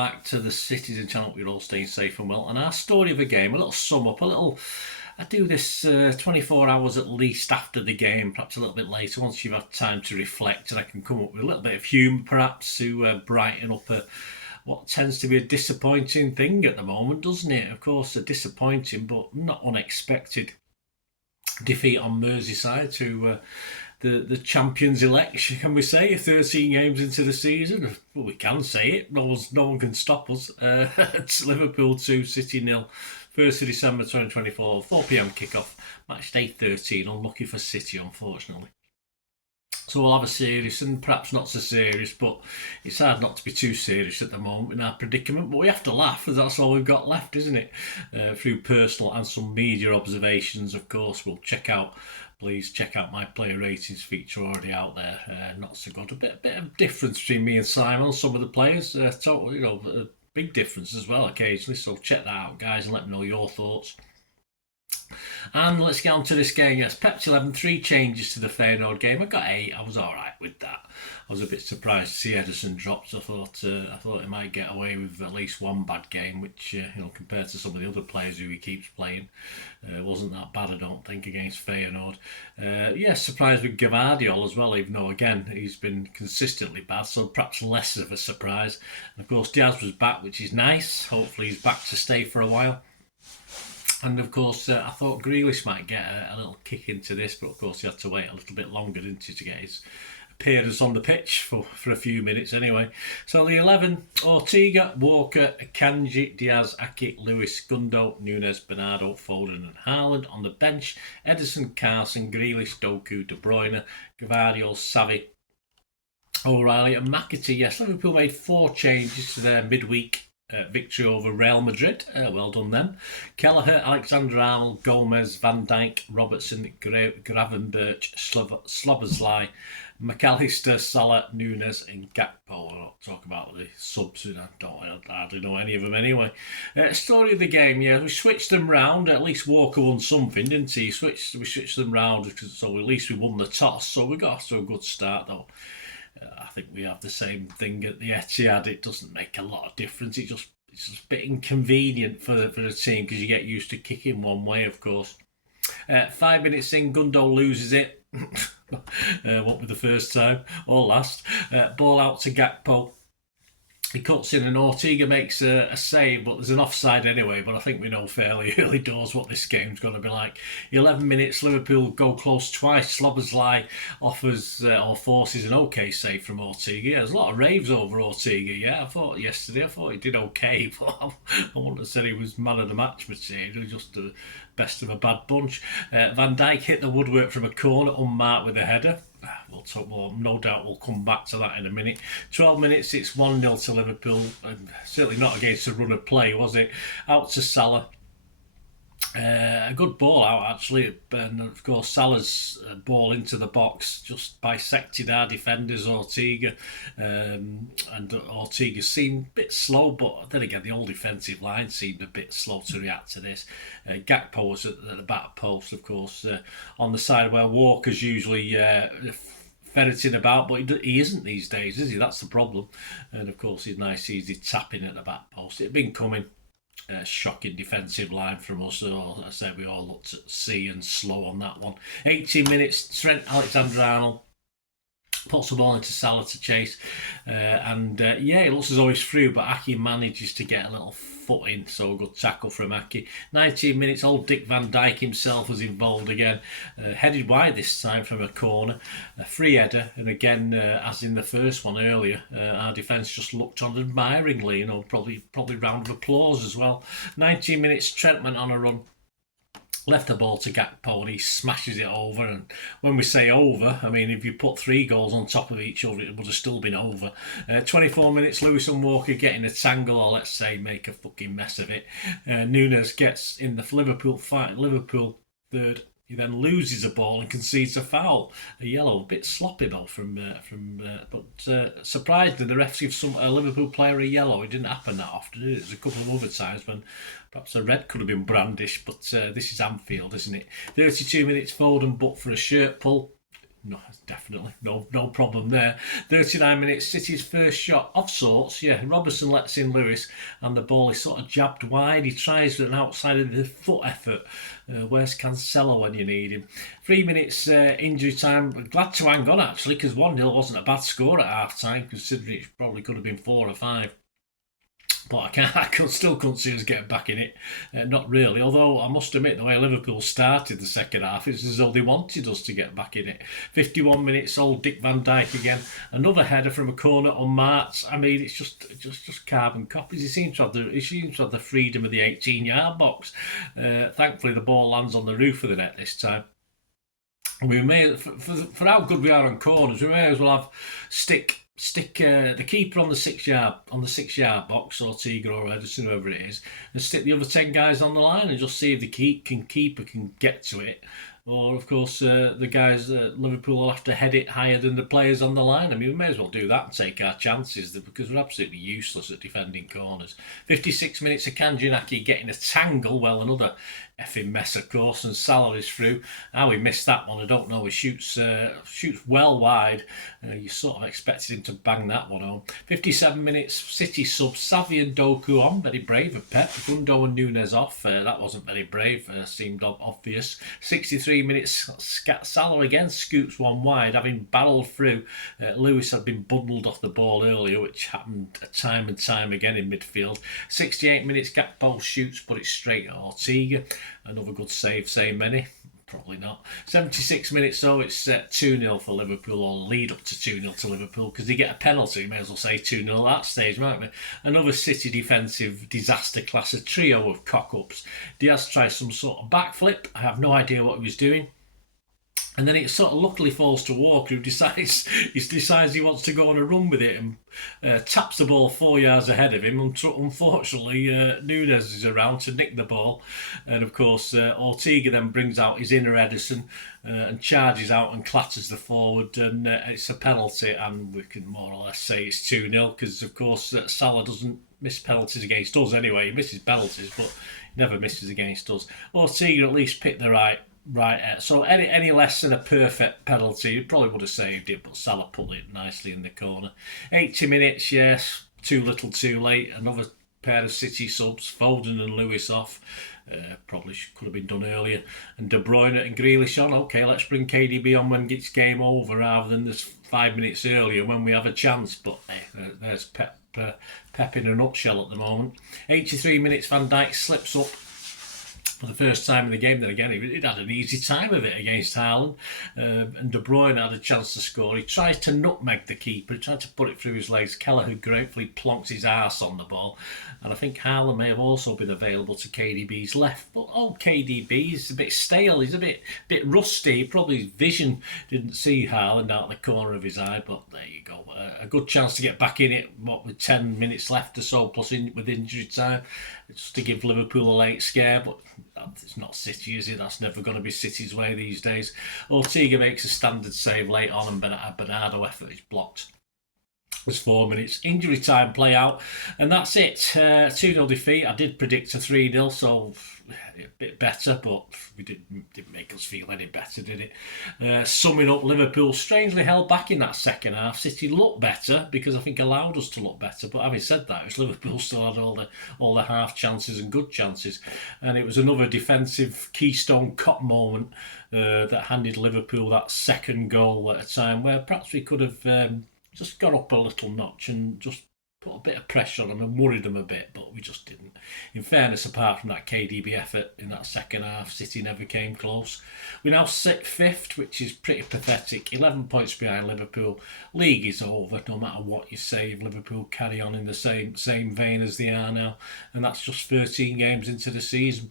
back to the Citizen channel. You're all staying safe and well. And our story of the game, a little sum up, I do this 24 hours at least after the game, perhaps a little bit later, once you've had time to reflect, and I can come up with a little bit of humour perhaps to brighten up what tends to be a disappointing thing at the moment, doesn't it? Of course, a disappointing but not unexpected defeat on Merseyside to the champions election, can we say, 13 games into the season? Well, we can say it. No one can stop us. It's Liverpool 2, City 0. 1st of December 2024, 4pm kickoff. Match day 13. Unlucky for City, unfortunately. So we'll have a serious and perhaps not so serious, but it's hard not to be too serious at the moment in our predicament. But we have to laugh, as that's all we've got left, isn't it? Through personal and some media observations, of course. Please check out my player ratings feature already out there. Not so good. A bit of difference between me and Simon. Some of the players, totally, a big difference as well occasionally. So check that out, guys, and let me know your thoughts. And let's get on to this game. Yes, Pep's 11, 3 changes to the Feyenoord game. I got 8. I was all right with that. I was a bit surprised to see Ederson dropped. I thought he might get away with at least one bad game, which compared to some of the other players who he keeps playing, wasn't that bad. I don't think against Feyenoord. Surprised with Gvardiol as well, even though again he's been consistently bad, so perhaps less of a surprise. And of course Diaz was back, which is nice. Hopefully he's back to stay for a while. And of course, I thought Grealish might get a little kick into this, but of course he had to wait a little bit longer, didn't he, to get his appearance on the pitch for a few minutes anyway. So the 11, Ortega, Walker, Akanji, Diaz, Aki, Lewis, Gundo, Nunes, Bernardo, Foden and Haaland. On the bench, Ederson, Carson, Grealish, Doku, De Bruyne, Gvardiol, Savi, O'Reilly and McAtee. Yes, Liverpool made 4 changes to their midweek victory over Real Madrid. Well done them. Kelleher, Alexander-Arnold, Gomez, Van Dyke, Robertson, Gravenberch, Slobozlai, McAllister, Salah, Nunes and Gakpo. I'll not talk about the subs. I hardly know any of them anyway. Story of the game, yeah, we switched them round. At least Walker won something, didn't he? We switched them round, so at least we won the toss. So we got off to a good start though. I think we have the same thing at the Etihad. It doesn't make a lot of difference. It's just a bit inconvenient for the team because you get used to kicking one way, of course. 5 minutes in, Gundo loses it. What with the first time or last? Ball out to Gakpo. He cuts in and Ortega makes a save, but there's an offside anyway. But I think we know fairly early doors what this game's going to be like. 11 minutes, Liverpool go close twice. Slobozlai offers or forces an okay save from Ortega. Yeah, there's a lot of raves over Ortega. Yeah, I thought he did okay, but I wouldn't have said he was man of the match material. He was just the best of a bad bunch. Van Dyke hit the woodwork from a corner, unmarked with a header. We'll talk more. No doubt we'll come back to that in a minute. 12 minutes, it's 1-0 to Liverpool. Certainly not against a run of play, was it? Out to Salah. A good ball out, actually. And of course, Salah's ball into the box just bisected our defenders, Ortega. And Ortega seemed a bit slow, but then again, the whole defensive line seemed a bit slow to react to this. Gakpo was at the back post, of course, on the side where Walker's usually ferreting about, but he isn't these days, is he? That's the problem. And of course, he's nice, easy tapping at the back post. It had been coming. Shocking defensive line from us. So I said we all looked at sea and slow on that one. 18 minutes, Trent Alexander-Arnold puts the ball into Salah to chase. It looks as though he's through, but Aki manages to get a little foot in, so a good tackle from Aki. 19 minutes, old Dick Van Dyke himself was involved again. Headed wide this time from a corner. A free header, and again, as in the first one earlier, our defence just looked on admiringly, probably round of applause as well. 19 minutes, Trent went on a run. Left the ball to Gakpo and he smashes it over. And when we say over, I mean, if you put 3 goals on top of each other, it would have still been over. 24 minutes, Lewis and Walker getting a tangle, or let's say make a fucking mess of it. Nunes gets in the Liverpool fight. Liverpool third. He then loses a ball and concedes a foul, a yellow. A bit sloppy though but surprisingly the refs give a Liverpool player a yellow. It didn't happen that often, did it? There's a couple of other times when perhaps a red could have been brandished, but this is Anfield, isn't it? 32 minutes, Foden but for a shirt pull. No, definitely no problem there. 39 minutes, City's first shot of sorts. Yeah, Robertson lets in Lewis, and the ball is sort of jabbed wide. He tries with an outside of the foot effort. Where's Cancelo when you need him? 3 minutes injury time. Glad to hang on actually, because 1-0 wasn't a bad score at half time, considering it probably could have been 4 or 5. But still couldn't see us getting back in it. Not really. Although I must admit, the way Liverpool started the second half, it's as though they wanted us to get back in it. 51 minutes, old Dick Van Dyke again. Another header from a corner unmarked. I mean, it's just carbon copies. He seems to have the freedom of the 18-yard box. Thankfully, the ball lands on the roof of the net this time. We may, for how good we are on corners, we may as well have stick the keeper on the 6-yard box, or Tiger or Edison, whoever it is, and stick the other 10 guys on the line and just see if the keeper can get to it. Or, of course, the guys at Liverpool will have to head it higher than the players on the line. I mean, we may as well do that and take our chances, because we're absolutely useless at defending corners. 56 minutes of Kanjanaki getting a tangle. Well, another effing mess, of course, and Salah is through. How he missed that one, I don't know. He shoots well wide. You sort of expected him to bang that one home. 57 minutes, City sub Savvy and Doku on. Very brave of Pep. Gundo and Nunes off. That wasn't very brave. Seemed obvious. 63 minutes, Salah again scoops one wide, having barreled through. Lewis had been bundled off the ball earlier, which happened time and time again in midfield. 68 minutes, Gakpo shoots, but it's straight at Ortega. Another good save, say many. Probably not. 76 minutes though, it's 2-0 for Liverpool, or lead up to 2-0 to Liverpool, because they get a penalty. May as well say 2-0 at that stage, mightn't we? Another City defensive disaster class, a trio of cock-ups. Diaz tries some sort of backflip. I have no idea what he was doing. And then it sort of luckily falls to Walker, who decides he wants to go on a run with it and taps the ball 4 yards ahead of him. Unfortunately, Nunes is around to nick the ball. And of course, Ortega then brings out his inner Edison and charges out and clatters the forward. And it's a penalty, and we can more or less say it's 2-0, because of course Salah doesn't miss penalties against us anyway. He misses penalties, but he never misses against us. Ortega at least picked the right. So any less than a perfect penalty, you probably would have saved it, but Salah put it nicely in the corner. 80 minutes, yes, too little too late. Another pair of City subs, Foden and Lewis off. Probably could have been done earlier. And De Bruyne and Grealish on. Okay, let's bring KDB on when it's game over, rather than this 5 minutes earlier when we have a chance. But there's Pep in a nutshell at the moment. 83 minutes, Van Dijk slips up for the first time in the game. Then again, he'd had an easy time of it against Haaland, and De Bruyne had a chance to score. He tries to nutmeg the keeper, he tried to put it through his legs. Kelleher gratefully plonks his arse on the ball, and I think Haaland may have also been available to KDB's left. But KDB is a bit stale, he's a bit rusty. Probably his vision didn't see Haaland out the corner of his eye, but there you go. A good chance to get back in it, with 10 minutes left or so, plus with injury time, just to give Liverpool a late scare. But it's not City, is it? That's never going to be City's way these days. Ortega makes a standard save late on, and Bernardo effort is blocked. There's 4 minutes. Injury time play out, and that's it. 2-0 defeat. I did predict a 3-0, so a bit better, but we didn't make us feel any better, did it? Summing up, Liverpool strangely held back in that second half. City looked better, because I think allowed us to look better. But having said that, it was Liverpool still had all the half chances and good chances, and it was another defensive Keystone Cop moment that handed Liverpool that second goal at a time where perhaps we could have just got up a little notch and just put a bit of pressure on them and worried them a bit, but we just didn't. In fairness, apart from that KDB effort in that second half, City never came close. We now sit fifth, which is pretty pathetic. 11 points behind Liverpool. League is over, no matter what you say. If Liverpool carry on in the same vein as they are now, and that's just 13 games into the season.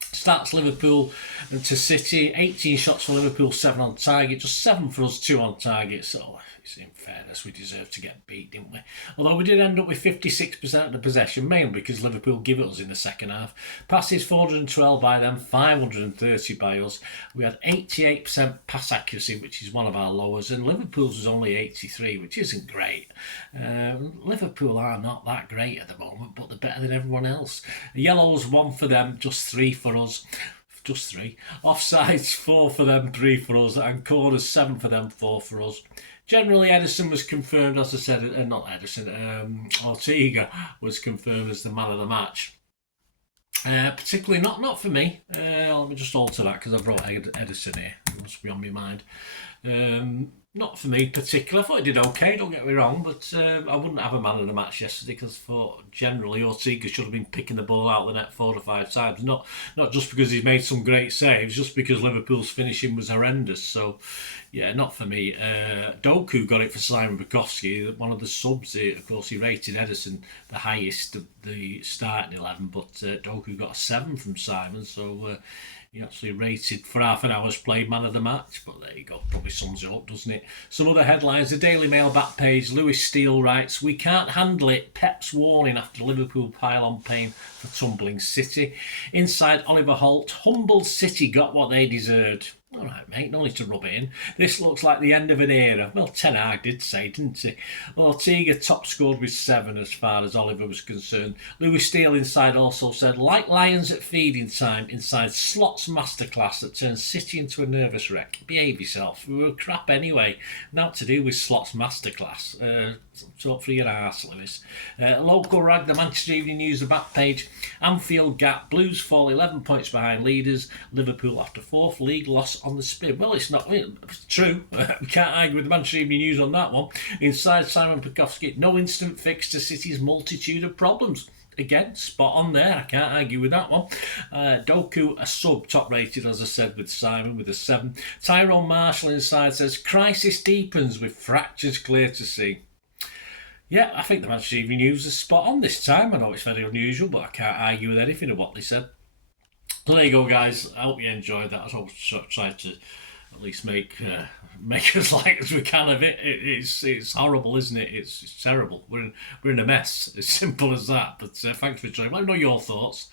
Stats Liverpool to City, 18 shots for Liverpool, 7 on target, just 7 for us, 2 on target. So in fairness, we deserved to get beat, didn't we? Although we did end up with 56% of the possession, mainly because Liverpool give it us in the second half. Passes 412 by them, 530 by us. We had 88% pass accuracy, which is one of our lowers, and Liverpool's was only 83, which isn't great. Liverpool are not that great at the moment, but they're better than everyone else. Yellows, 1 for them, just 3 for us. just 3. Offsides 4 for them, 3 for us, and corners 7 for them, 4 for us. Generally, Edison was confirmed, as I said, not Edison, Ortega was confirmed as the man of the match. Particularly not for me. Let me just alter that because I've wrote Edison here. It must be on my mind. Not for me particularly. I thought he did okay, don't get me wrong, but I wouldn't have a man of the match yesterday because I thought generally Ortega should have been picking the ball out of the net 4 or 5 times. Not just because he's made some great saves, just because Liverpool's finishing was horrendous. So, yeah, not for me. Doku got it for Simon Bukowski, one of the subs. Of course, he rated Edison the highest of the starting 11, but Doku got a 7 from Simon, so he actually rated for half an hour's play man of the match. But there you go, probably sums it up, doesn't it? Some other headlines. The Daily Mail back page, Lewis Steele writes, "We can't handle it. Pep's warning after Liverpool pile on pain for tumbling City." Inside, Oliver Holt, "Humbled City got what they deserved." All right, mate, no need to rub it in. "This looks like the end of an era." Well, Ten Hag did say, didn't he? Ortega top scored with 7 as far as Oliver was concerned. Lewis Steele inside also said, "Like lions at feeding time, inside Slot's masterclass that turns City into a nervous wreck. Behave yourself. We were crap anyway. Not to do with Slot's masterclass." Talk for your arse, Lewis. Local rag, the Manchester Evening News, the back page. "Anfield gap. Blues fall 11 points behind leaders. Liverpool after 4th league loss on the spin." Well, it's not it's true. We can't argue with the Manchester Evening News on that one. Inside, Simon Bukowski, "No instant fix to City's multitude of problems." Again, spot on there. I can't argue with that one. Doku, a sub, top rated, as I said, with Simon, with a 7. Tyrone Marshall inside says, "Crisis deepens with fractures clear to see." Yeah, I think the Manchester Evening News is spot on this time. I know it's very unusual, but I can't argue with anything of what they said. So there you go, guys. I hope you enjoyed that. I was trying to at least make as light as we can of it. It's horrible, isn't it? It's terrible. We're in a mess. As simple as that. But thanks for joining. Let me know your thoughts.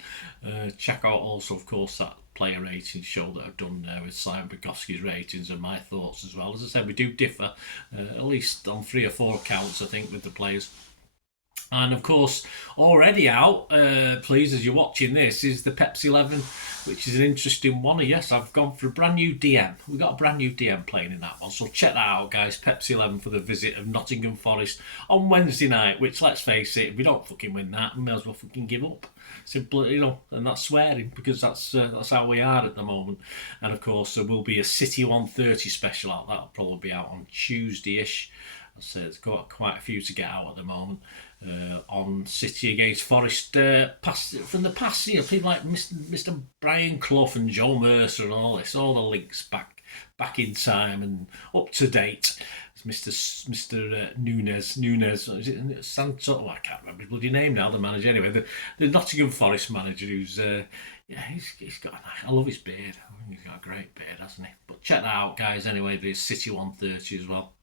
Check out also, of course, that player rating show that I've done with Simon Bukowski's ratings and my thoughts as well. As I said, we do differ, at least on 3 or 4 accounts, I think, with the players. And of course, already out, please, as you're watching this, is the Pepsi 11, which is an interesting one. Yes, I've gone for a brand new DM. We've got a brand new DM playing in that one. So check that out, guys. Pepsi 11 for the visit of Nottingham Forest on Wednesday night, which, let's face it, if we don't fucking win that, we may as well fucking give up. Simple, and that's swearing, because that's how we are at the moment. And of course, there will be a City 130 special out. That'll probably be out on Tuesday-ish. I'd say it's got quite a few to get out at the moment. On City against Forest, from the past, people like Mr. Brian Clough and Joe Mercer and all the links back in time and up to date. Mr. Nunes, is it Santo? Oh, I can't remember his bloody name now. The manager, anyway, the Nottingham Forest manager, who's he's got. I love his beard. I think he's got a great beard, hasn't he? But check that out, guys. Anyway, there's City 130 as well.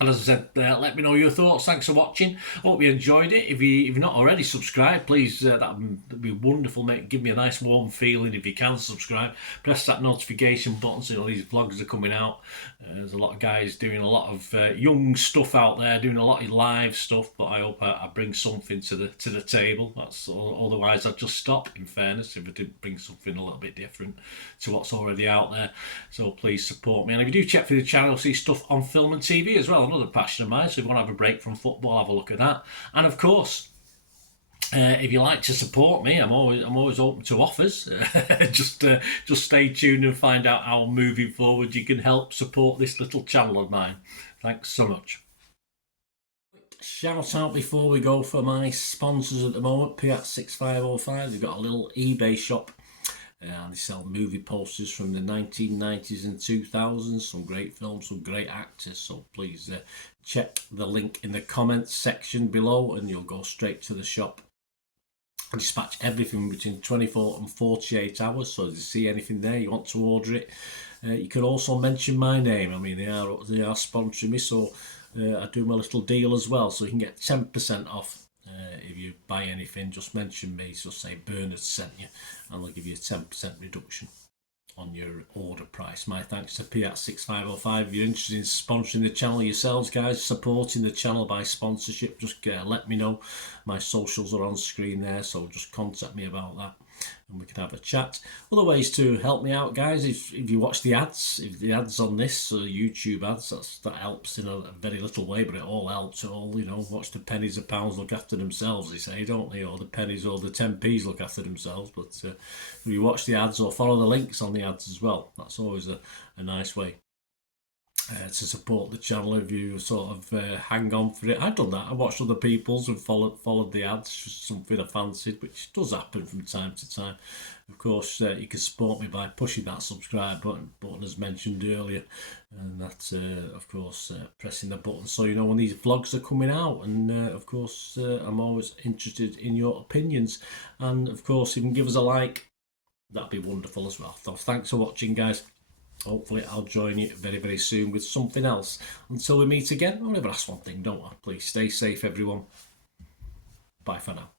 And as I said, let me know your thoughts. Thanks for watching. Hope you enjoyed it. If you've not already subscribed, please, that'd be wonderful, mate. Give me a nice warm feeling if you can subscribe. Press that notification button so these vlogs are coming out. There's a lot of guys doing a lot of young stuff out there, doing a lot of live stuff, but I hope I bring something to the table. Otherwise I'd just stop, in fairness, if I didn't bring something a little bit different to what's already out there. So please support me. And if you do check for the channel, you'll see stuff on film and TV as well. Another passion of mine, so if you want to have a break from football, have a look at that. And of course, if you like to support me, I'm always open to offers. Just stay tuned and find out how moving forward you can help support this little channel of mine. Thanks so much. Shout out before we go for my sponsors at the moment. Piat 6505. They've got a little eBay shop. And they sell movie posters from the 1990s and 2000s, some great films, some great actors. So please check the link in the comments section below and you'll go straight to the shop. I dispatch everything between 24 and 48 hours, so if you see anything there, you want to order it, you can also mention my name. I mean, they are sponsoring me, so I do my little deal as well, so you can get 10% off. If you buy anything, just mention me, so say Bernard sent you, and they'll give you a 10% reduction on your order price. My thanks to Piat 6505. If you're interested in sponsoring the channel yourselves, guys, supporting the channel by sponsorship, just let me know. My socials are on screen there, so just contact me about that. and we can have a chat. Other ways to help me out, guys, if you watch the ads, if the ads on this YouTube ads, that helps in a very little way, but it all helps. It all, watch the pennies and pounds look after themselves, they say, don't they? Or the pennies or the 10p's look after themselves. But if you watch the ads or follow the links on the ads as well, that's always a nice way to support the channel. If you sort of hang on for it, I've done that. I watched other people's and followed the ads, just something I fancied, which does happen from time to time. Of course, you can support me by pushing that subscribe button as mentioned earlier, and that of course pressing the button so you know when these vlogs are coming out. And of course I'm always interested in your opinions, and of course you can give us a like, that'd be wonderful as well. So thanks for watching, guys. Hopefully I'll join you very, very soon with something else. Until we meet again, I'll never ask one thing, don't I? Please stay safe, everyone. Bye for now.